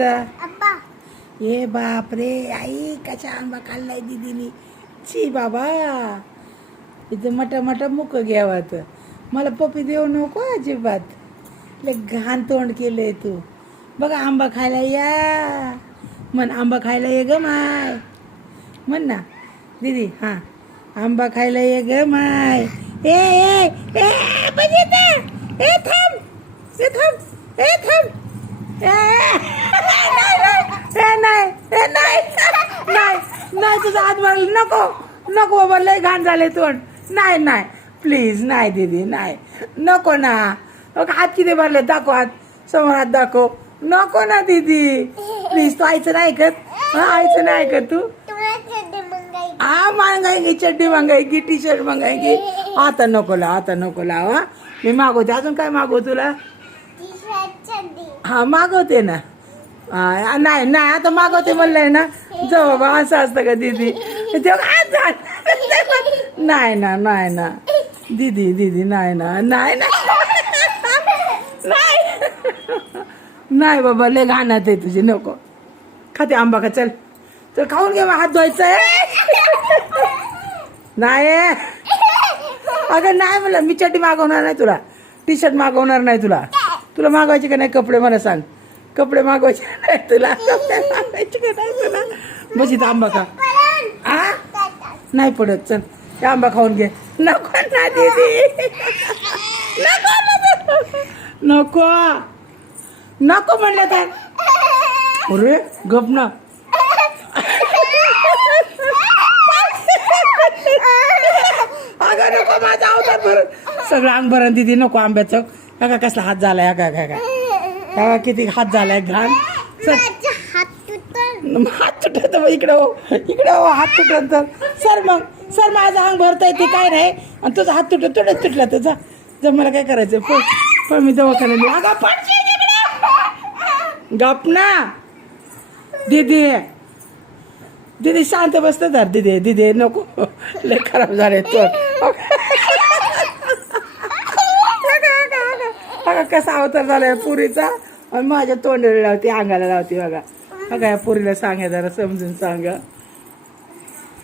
अप्पा ये बाप रे आई कशा आंबा खाल्लाय दीदीनी. छी बाबा इथं मटा मटा मुक घ्यावात. मला पप्पी देऊ नको अजिबात. लय घाण तोंड केलंय तू. बघा आंबा खायला या म्हण. आंबा खायला ये ग माय म्हण ना दीदी. हां आंबा खायला ये ग माय. ए ए ए बजिता ए थांब ए थांब ए थांब नाही नाही तुझा हात भरला. नको नको बाबा लय घाण झाले तोंड. नाही नाही प्लीज नाही दीदी नाही नको ना. हात किती भरले दाखव. हात समोर हात दाखव. नको ना दीदी प्लीज. तू आईचं नाही ऐकत. हा आईचं नाही ऐकत तू. हाँ मांगाएंगे चड्डी मांगाएंगी टी शर्ट मांगाएंगी. आता नको लाव आता नको लाव. हा मी मागवते. अजून काय मागव तुला. हा मागवते ना. नाही नाही आता मागवते म्हणलंय ना. जाऊ बाबा असं असतं का दीदी. नाही ना नाही ना दीदी दीदी नाही ना नाही ना नाही बाबा लय घाणात आहे तुझी. नको खाते आंबा का. चल चल खाऊन घे. हात धुवायचा नाही. अगं नाही मला. मी चड्डी मागवणार नाही तुला. टी शर्ट मागवणार नाही तुला. तुला मागवायचे का नाही कपडे मला सांग. कपडे मागवायचे नाही तुला. कपडे मागवायचे का नाही तुला. बस इथं आंबा खा. आ नाही पडत. चल हे आंबा खाऊन घे. नको ना दीदी नको नको म्हणलं तर. अरे गप ना. अगं नको माझा अवतार भर सगळं अंग भरण दीदी. नको आंब्याचं. का कसला हात झालाय. का किती हात झालाय घाण. हात तुटत इकडे हो इकडे हो. हात तुटत तर सर मग सर माझं अंग भरता येते काय नाही. आणि तुझा हात तुटला तुझा. जर मला काय करायचं पण मी दवाखान्यात. गप ना दीदी. दीदी शांत बसत तर दीदी दीदी नको. लय खराब झाले तो. बघा कसा अवतार झालाय पुरीचा. आणि माझ्या तोंडाला लावते अंगाला लावते. बघा बघा या पुरीला सांगा जरा समजून सांगा.